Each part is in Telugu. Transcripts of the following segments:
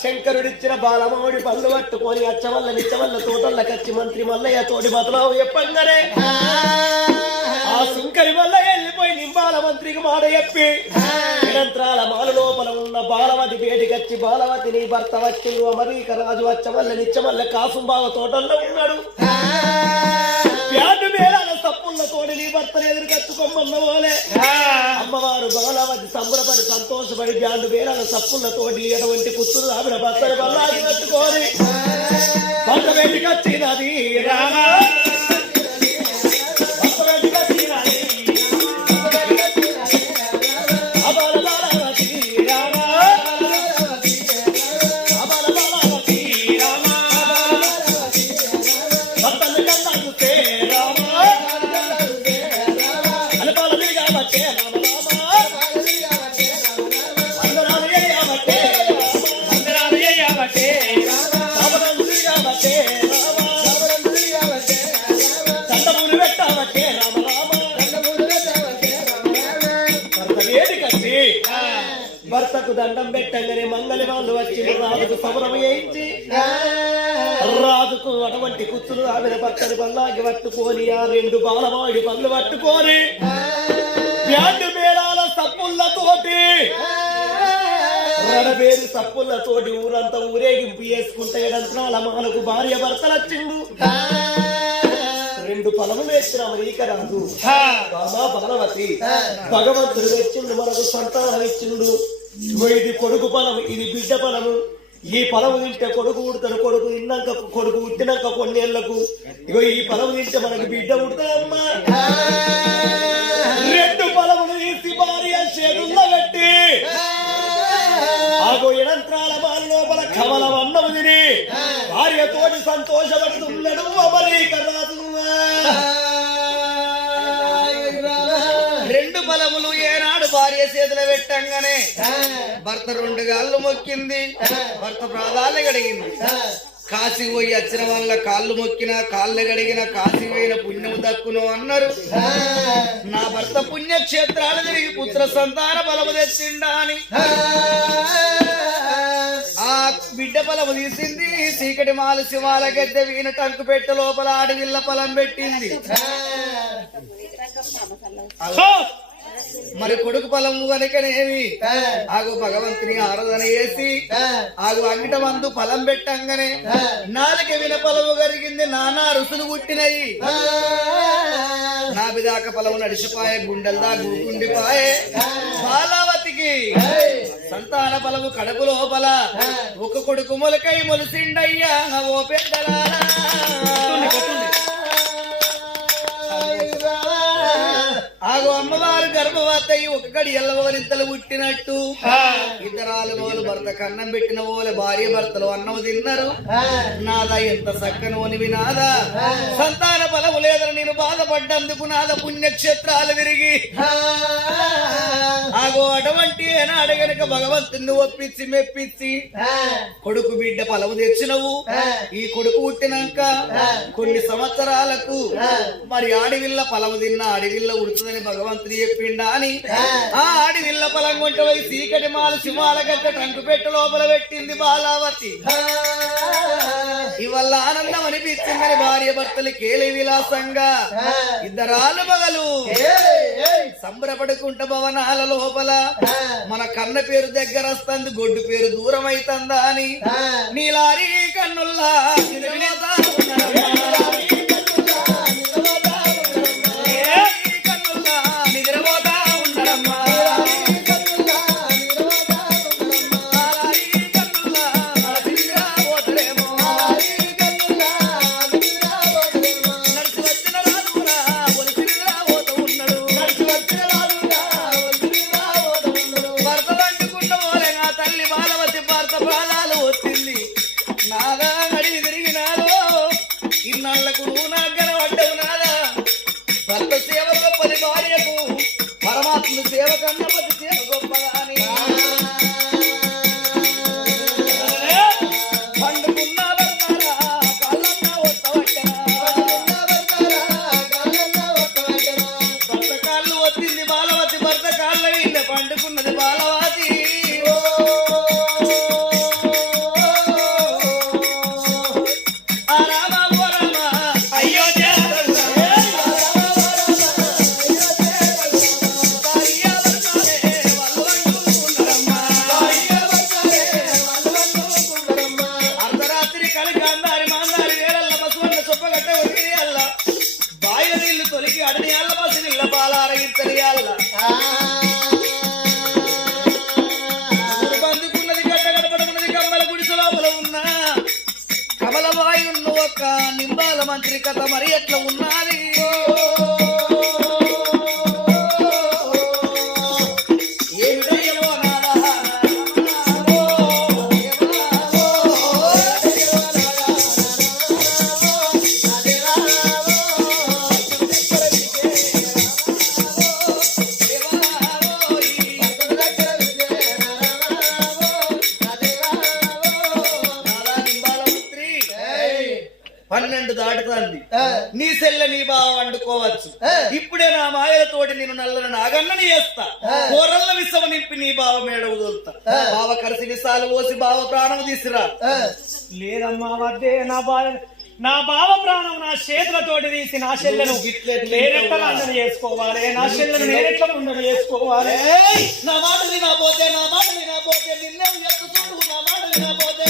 శంకరుడిచ్చిన బాలమావుడి పళ్ళు పట్టుకొని అచ్చవల్ల నిచ్చవల్ల తోటల్ల కచ్చి మంత్రి మల్లయ్య తోటి బతలావు చెప్పంగానే ఆ సుంకరి వల్ల వెళ్ళిపోయి నింబాల మంత్రికి మాట చెప్పి నిరంతరాల మాల లోపల ఉన్న బాలవతి బేటికచ్చి బాలవతి నీ భర్త వచ్చిండు అమరీక రాజు అచ్చవల్ల నిచ్చవల్ల కాసుంబావ తోటల్లో ఉన్నాడు ప్యాటు మేళాల తప్పులతోటి నీ భర్తను ఎదురుకచ్చుకోమన్న పోలే అమ్మవారు బాలవతి సంబరపడి సంతోషపడి బ్యాండు మేళాల తప్పులతోటి ఎటువంటి కుస్తులు ఆవిడ భర్తను బల్లాగి కట్టుకోని భర్త బేటికచ్చినది రామా భర్తకు దండం పెట్టంగానే మంగళ వాళ్ళు వచ్చి రాజుకు సమరం వేయించి రాజుకు అటువంటి కుత్తులు ఆవిడ భర్తని పల్లాకి పట్టుకొని ఆ రెండు బాలవాడి పళ్ళు పట్టుకొని బ్యాండు మేళాల సప్పులతోటి రణబేరు సప్పులతోటి ఊరంతా ఊరేగింపు చేసుకుంటే ఎడంతరాల మాలకు భార్య భర్తలు వచ్చిండు రెండు పొలములు వేసిన అమరీక రాజు బాలవతి భగవంతుడు వచ్చిండు మనకు సంతానం ఇచ్చిండు ఇది కొడుకు పొలం ఇది బిడ్డ పొలము ఈ పొలము తింటే కొడుకు ఉడతాడు కొడుకు తిన్నాక కొడుకు ఉట్టినాక కొన్నేళ్లకు ఇగో ఈ పొలము తింటే మనకు బిడ్డ ఉడతాడమ్మా రెండు పొలములు తీసి భార్య చేతుల్లో పెట్టి ఆగో ఎడంత్రాల మాల లోపల కమలం అన్నము తిని భార్యతోటి సంతోషపడుతున్నాడు అమరీక రాజు రెండు బలములు ఏనాడు భార్య చేతులు పెట్టంగానే భర్త రెండు గాళ్ళు మొక్కింది భర్త ప్రాధాన్య గడిగింది కాశీ పోయి వచ్చిన వాళ్ళ కాళ్ళు మొక్కిన కాళ్ళు గడిగిన కాశీ పోయిన పుణ్యము దక్కును అన్నారు నా భర్త పుణ్యక్షేత్రాలు తిరిగి పుత్ర సంతాన బలము తెచ్చిండా అని ఆ బిడ్డ పొలము తీసింది చీకటి మాల శివాల గద్దె వీణ టంకు పెట్ట లోపల అడవిల్ల పొలం పెట్టింది మరి కొడుకు పొలము కనుకనేమి ఆగు భగవంతుని ఆరాధన చేసి ఆగు అంగిట మందు పొలం పెట్టంగానే నాలుక విన పొలము కరిగింది నానా రుసులు పుట్టినయి నాభిదాక పొలము నడిచిపాయే గుండెల దాకా గుండిపాయే బాలావతికి సంతాన పొలము కడుపు లోపల ఒక కొడుకు మొలకై మొలిసిండయ్యా ఓ పెద్దలా ఆగు అమ్మవారు గర్భవతి ఒక గడి ఎల్లవరింతలు పుట్టినట్టు ఇద్దరాలు వాళ్ళు భర్త కన్నం పెట్టిన వాళ్ళ భార్య భర్తలు అన్నం తిన్నారు నాదా ఎంత చక్కనోనివి నాదా సంతాన బలము లేదని నేను బాధపడ్డందుకు నాద పుణ్యక్షేత్రాలు తిరిగి ఆగో అటువంటి ఏనాడు గనక భగవంతుని ఒప్పించి మెప్పించి కొడుకు బిడ్డ పొలము తెచ్చినవు ఈ కొడుకు పుట్టినాక కొన్ని సంవత్సరాలకు మరి ఆడివిల్ల పొలము తిన్న అడవిల్ల ఉడుతుందని భగవంతుని చెప్పిండా అని ఆ ఆడివిల్ల పొలం కొంట పోయి చీకటి మాలు సింహాల గట్ట టంకు పెట్ట లోపల పెట్టింది బాలావతి ఇవల్ల ఆనందం అనిపించిందని భార్య భర్తలు కేలి విలాసంగా ఇద్దరాలు మగలు సంబరపడుకుంట భవనాల లోపల మన కన్న పేరు దగ్గర వస్తుంది గొడ్డు పేరు దూరం అవుతుందా అని నీలారి కన్నుల్లా సేవ కన్నా పది సేవ గొప్పగా అని పండుకున్న కాళ్ళన్నా ఒత్తవట్టనా భర్త కాళ్ళు వచ్చింది బాలవతి భర్త కాళ్ళ పండుకున్నది బాలవతి యొక్క నింబాల మంత్రి కథ మరి ఎట్లా ఉన్నది ఏమిటయ్యో నాదా పన్నెండు దాటుతుంది నీ సెల్ల నీ బావ వండుకోవచ్చు ఇప్పుడే నా మాయలతోటి నేను నల్లని నాగన్నని చేస్తా కూరల్ల విసవ నింపి నీ బావ మేడ వదులుతా బావ కరిసి విసాలు పోసి బావ ప్రాణం తీసిరా లేదమ్మా వద్దే నా బావ ప్రాణం నా చేతులతోటి తీసి నా చెల్లెను నేనెట్లా అందరూ చేసుకోవాలి నా చెల్లెను నేనెట్లా ముందర చేసుకోవాలి నా మాట వినపోతే నిన్నే ఎత్తు చూడు నా మాట వినపోతే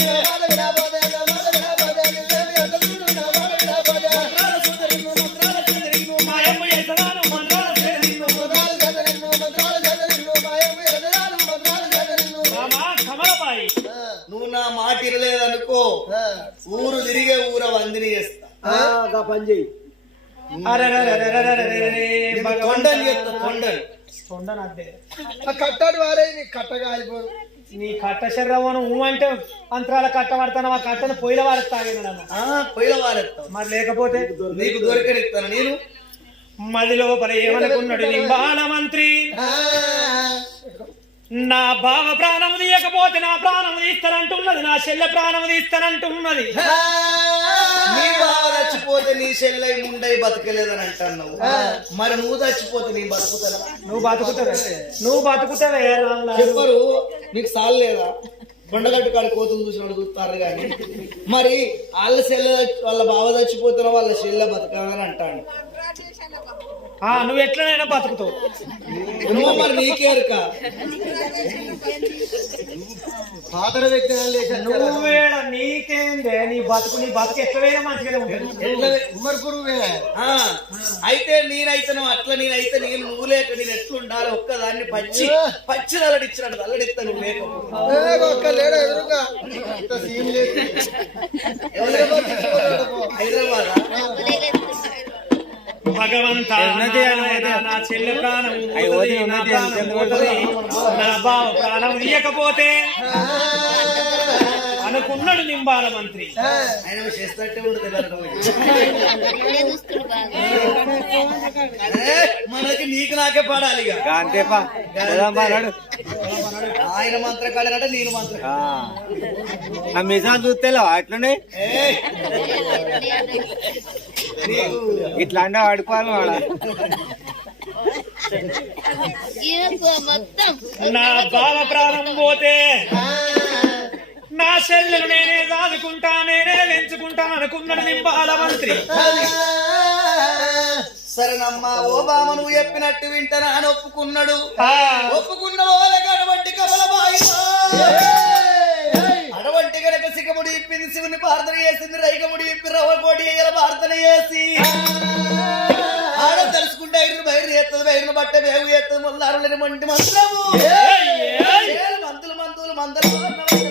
మాయమ్మ చేతనాను మంత్రాలు చేతనిన్ను. రామా కమలబాయి నువ్వు నా మాట ఇరలేదనుకో ఊరు తిరిగే ఊర వందిని చేస్తా పని చెయ్యి. కొండని చేస్తా కొండని తొండనద్దే కట్టాడు వారే కట్టగా అయిపోరు. నీ కట్ట శర్రవను అంటే మంత్రాల కట్ట పడతాను ఆ కట్టను పొయ్యిల వారికి తాగినాడన్న పొయ్యిల వారెత్తావు మరి లేకపోతే నీకు దొరికనిస్తాను నేను మది లోపల ఏమనుకున్నాడు నింబాల మంత్రి నా బావ ప్రాణం తీయకపోతే నా ప్రాణం తీస్తానంటున్నది నా చెల్లె ప్రాణం తీస్తానంటున్నది నీ బావ చచ్చిపోతే నీ చెల్లై ముండై బతకలేదని అంటున్నావు మరి నువ్వు చచ్చిపోతే నీ బతుకుతారా నువ్వు బతుకుతావే రాములా. చెప్పరు నీకు సాల్ లేదా కొండగట్టు కాడ కోతులు చూసినట్టు చూస్తారు కానీ మరి వాళ్ళ చెల్లె వాళ్ళ బావ చచ్చిపోతున్నా వాళ్ళ చెల్లె బతకాలని అంటాడు నువ్వు ఎట్లనైనా బతుకుతావు నువ్వు మరి నీకేరుక పాతర వ్యక్తి నువ్వేడ నీకేందే నీ బతుకు ఎట్లైనా మంచిగానే ఉంటుంది ఉమ్మడి పురుగు. అయితే నేనైతే నేను నువ్వు లేక నేను ఎట్లుండాలి ఒక్కదాన్ని పచ్చి అల్లడిచ్చినట్టు అల్లడిస్తా నువ్వు లేకపోతే లేడా ఎదురుగా హైదరాబాద్ భగవంత నా చెల్లె ప్రాణం పోతది, నా ప్రాణం పోతది, నా బావ ప్రాణం తీయకపోతే అనుకున్నాడు నింబాల మంత్రి. ఆయన చేస్తట్టే ఉండదు మనకి నీకు నాకే పడాలి ఆయన మంత్ర కాడనంటే నేను మంత్ర మిసాలు చూస్తే అట్లనే ఇట్లా అంటే ఆడుకోవాలి వాడ నా బావ ప్రాణం పోతే నా చెల్లెలు నేనే దాదుకుంటా నేనే పెంచుకుంటా అనుకున్నాడు నింబాల మంత్రి. సరేనమ్మా ఓ బామ నువ్వు చెప్పినట్టు వింటానా అని ఒప్పుకున్నాడు ఒప్పుకున్న వాళ్ళకి అటువంటి కమలబాయి అటువంటి గనక సిగముడి ఇప్పింది శివుని ప్రార్థన చేసింది రైకముడి ఇప్పి రవ్వకోటి ప్రార్థన చేసి ఆడ తెలుసుకుంటే బయలు చేస్తుంది బయలు బట్ట వేగు చేస్తుంది మొదలారులని మంటి మంత్రము మంతులు మందరు మాట్లాడతాను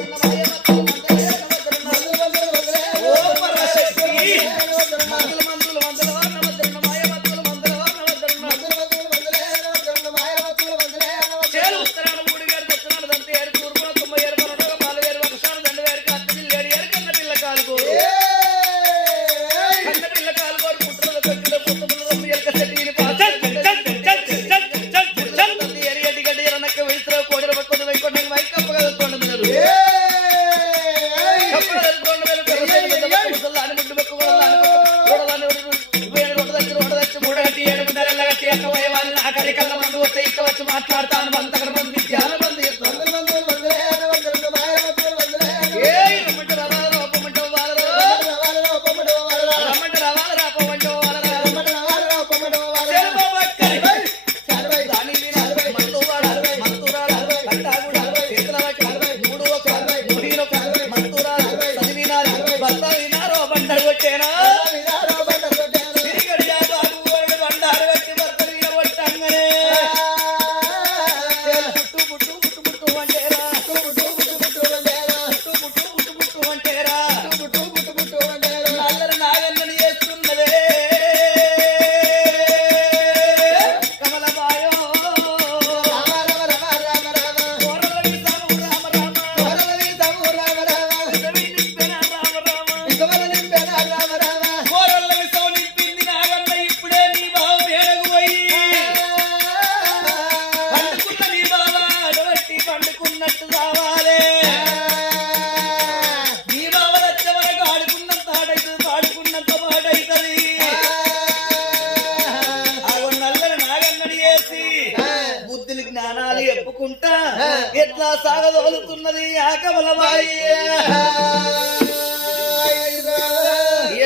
సాగదోలుతున్నది ఆ కమలబాయి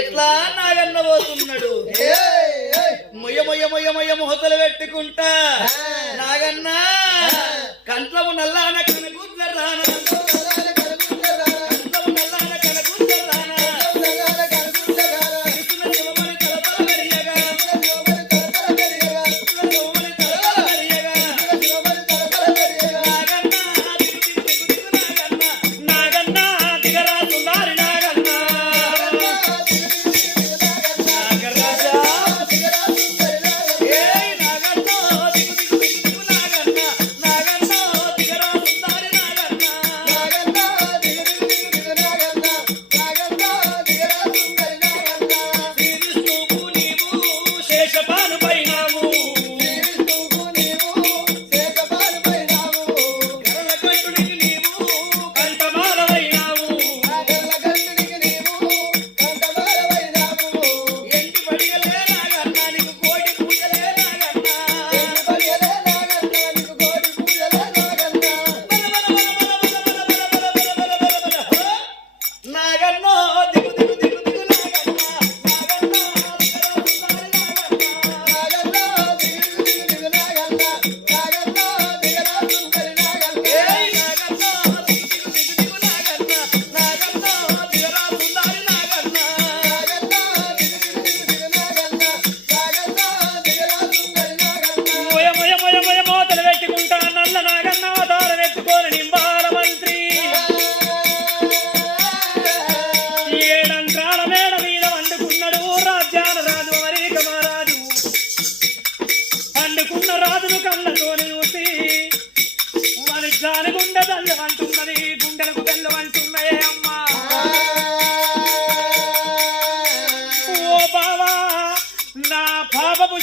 ఎట్లా నాగన్న పోతున్నాడు మొయ్య మొయ్య మొయ్య మొయ్య మొహతలు పెట్టుకుంటా నాగన్న కంట్లము నల్లాన కనగుడ్ల రానా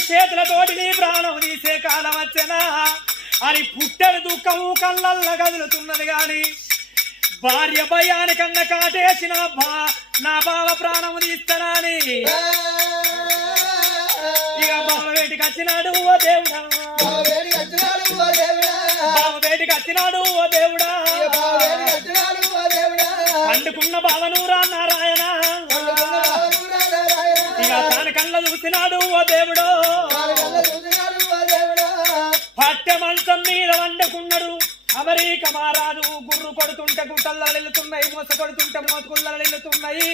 చేతులతోటి నీ ప్రాణం తీసే కాలం వచ్చనా అని పుట్టెడు దుఃఖము కళ్ళల్ల కదులుతున్నది గాని భార్య భయానికన్నా కాటేసిన నా బావ ప్రాణము తీస్తానని ఇక బావ వేటికి వచ్చినాడు ఓ దేవుడా బావ వేటికి వచ్చినాడు ఓ దేవుడా పండుకున్న బావను రా నారాయణ ఇక తాను కళ్ళ చూసినాడు ఓ దేవుడు పట్టె మంచం మీద వండుకున్నాడు అమెరిక మహారాజు గుర్రు కొడుతుంటే గుట్టల్లో వెళ్తున్నాయి మోస కొడుతుంటే మోసుకుల్లో వెళ్తున్నాయి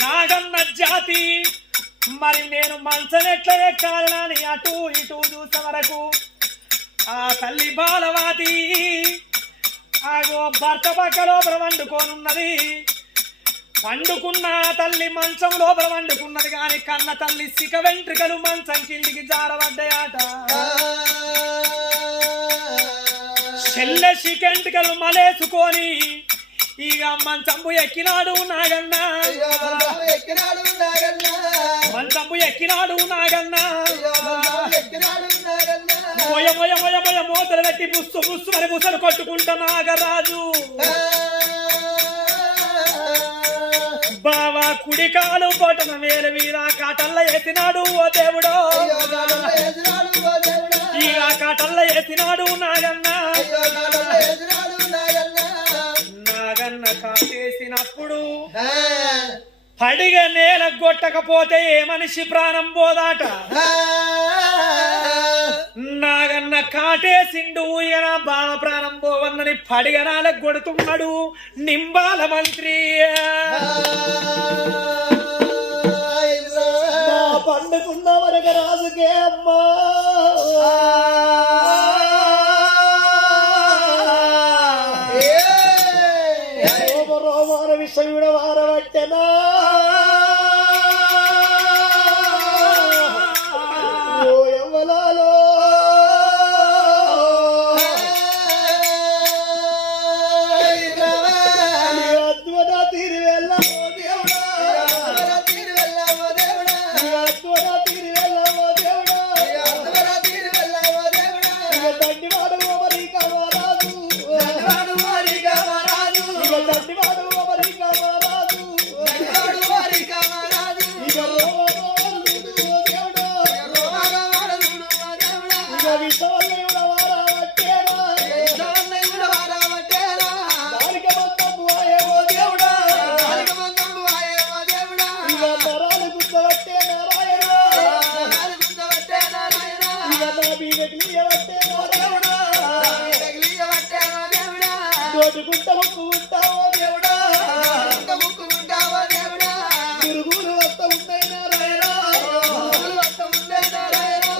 నాగన్న జాతి మరి నేను మంచం ఎట్లా ఎక్కాలని అటు ఇటు చూసే వరకు ఆ తల్లి బాలవాతి ఆగో భర్త పక్క లోపల వండుకోనున్నది వండుకున్న తల్లి మంచం లోపల వండుకున్నది కాని కన్న తల్లి సిక వెంట్రుకలు మంచం కిందికి జారబడ్డాయట చెల్ల సికెంట్రుకలు మలేసుకొని ఇక మంచంబు ఎక్కినాడు నాగన్న మంచంబు ఎక్కినాడు నాగన్న మొయ మొయ మొయ మొయ మోతలు పెట్టి బుస్సు బుస్సు మరి బుసలు కొట్టుకుంటా నాగరాజు బావా కుడికాలు కోటన వేలు వీర కాటల్ల ఎత్తినాడు ఓ దేవుడో ఇక కాటల్ల ఎత్తినాడు నాగన్న నాగన్న కాటేసినప్పుడు పడిగ నేల కొట్టకపోతే ఏ మనిషి ప్రాణం పోదాట నాగన్న కాటేసిండు ఈయన బావ ప్రాణం పోవన్నని పడిగనాలకు కొడుతున్నాడు నింబాల మంత్రి పండుకున్న వరకు రాజుకే అమ్మా రోమాన విషయం వారబట్టెనా పట్టుకుంటా ముక్కు ఉంటావో దేవుడా ముక్కుకుంటావా దేవుడా గురుగురు వస్త ఉంటాయి నారాయణ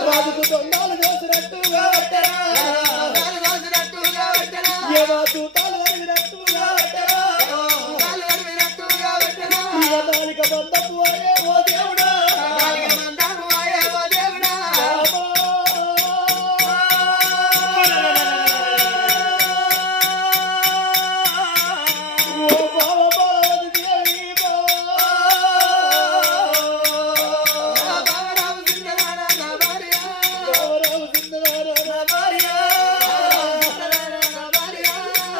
రాజుకు దొంగలు చేసినట్టుగా పెట్టరా ఏమో తూతాలు అరిగినట్టుగా పెట్టరా ఇక దానికి బంధపు అయ్యే ఓ దేవుడా ఓ బావ బావది దేవి బావరావు సింధనారా నా భార్య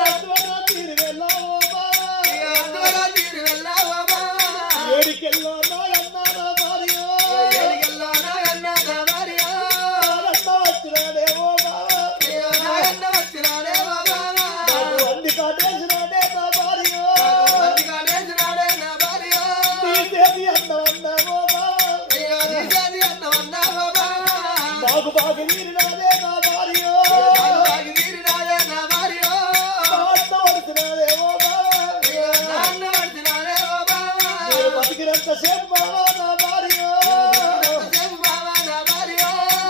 అద్వన తీరు వెళ్ళావో బావ ఏడికెళ్ళో నాయన్న నా భార్య నాయన్న వచ్చినాడేవో బావ నాకు అన్ని కాటేసినాడే నా భార్య తీసేది అన్నవన్నావో బావ బాగు బాగు వీరినాడే నా భార్య నాన్న వచ్చినాడేవో బావ నేను బతికినంత సేపు బావ నా భార్య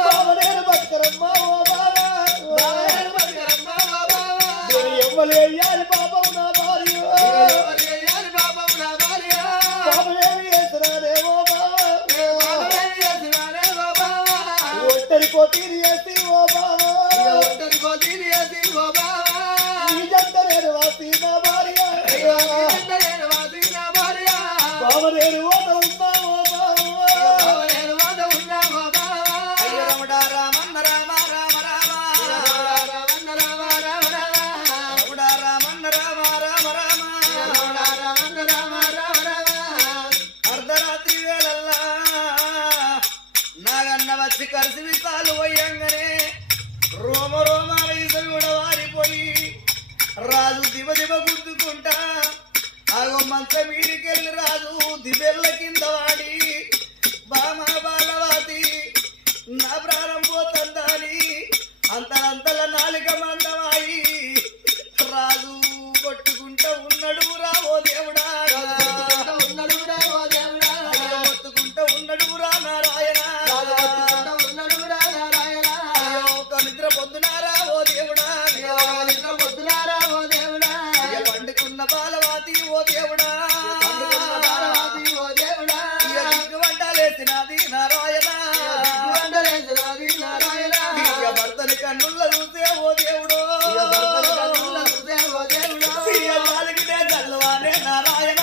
బావ నేను బతకరమ్మా ఓ బావ నేను ఎవ్వలేయాలి పాపం నా భార్య పాపమేమి చేసినాడేవో బావ ఒంటరి కోతీరి చేసి ఓ బావ ఈ జంట నేను వాసి నా భార్య బావ నేను ఓట ఉన్నా ఓ బావ అయ్య రమణ రామన్న రామ రామ రామ రమణ రామన్న రామ రామ రామ అర్ధరాత్రి వేళల్లా నాగన్న వచ్చి కలిసి విసాలు పోయంగానే రోమ రోమాల ఇసలు కూడా వారిపోయి రాజు దివ దివ గుద్దుకుంటా ఆగో మంచ మీదికెళ్ళి రాజు దివెళ్ళ కింద వాడి బామ బాలవాతి నా ప్రాణం పోతందాని అంతలంతల నాలుక మందమాయి రాజు కొట్టుకుంటా ఉన్నాడు రావో దేవుడా కొట్టుకుంటా ఉన్నాడు రా నారాయణ ఒక నిద్ర పొద్దునారా ఓ దేవుడా పండుకున్న బాలవాతి ఓ దేవుడా వంటలేసినది నారాయణ భర్తని కన్నుల చూసే ఓ దేవుడు నాలుగునే చల్లవానే నారాయణ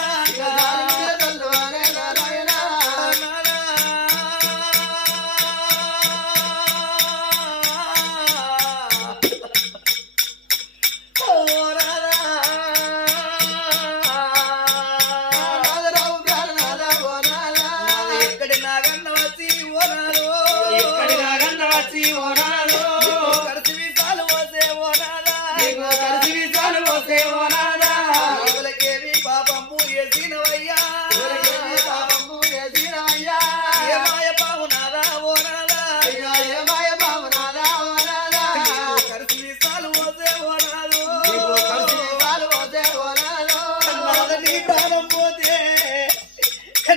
ఎక్కడి నాగన్న వచ్చి ఓనాలు కలిసి విసాలు పోసే ఓనాలా ఎవరికేమి పాపంపు చేసినవయ్యా ఏమాయ పావునాదా ఓనాలా కలిసి విసాలు పోసే ఓనాలు నీ ప్రాణం పోతే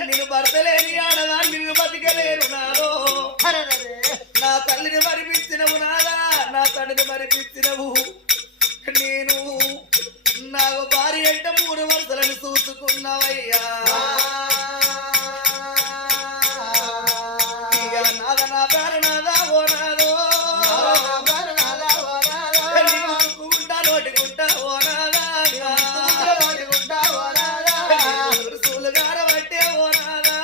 నేను భర్తలేని ఆడదాన్ని నేను బతికలేరు నాలో నా తల్లిని మరిపించినవు నాదా నా తండ్రిని మరిపించినవు నేను నాకు భార్య అంటే 3 వరుసలను చూసుకున్నావయ్యా ఇక నాద నా ప్రాణనాదా ఓ నాదో నోటికుంటా ఓ నాదా సూలుగార పట్టే ఓ నాదా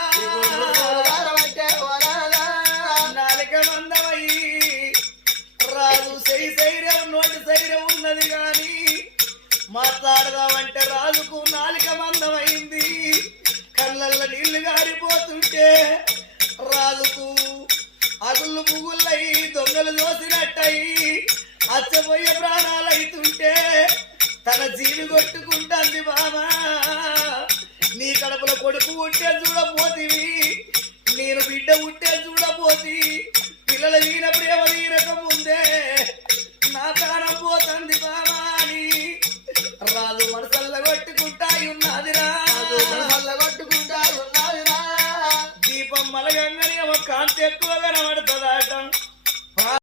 నాలుక మందమయ్యి రాజు శైర్యం నోటి శైర్యం ఉన్నది గాని మాట్లాడదామంటే రాజుకు నాలుక మందమైంది కళ్ళల్ల నీళ్లు గారిపోతుంటే రాజుకు అగుళ్ళు పువ్వులయ్యి దొంగలు దోసినట్టయి అచ్చపోయే ప్రాణాలైతుంటే తన జీవి కొట్టుకుంటుంది బామా నీ కడపలో కొడుకు ఉంటే చూడపోతివి నేను బిడ్డ ఉంటే చూడపోతి పిల్లల వీణ ప్రేమ తీరక ముందే నా ప్రాణం పోతుంది బామా అని మనసల్ల కొట్టుకుంటా ఉన్నదిరా కొట్టుకుంటా ఉన్నదిరా దీపం మలగంగానే ఒక కాంతి ఎక్కువగా కనబడుతుందట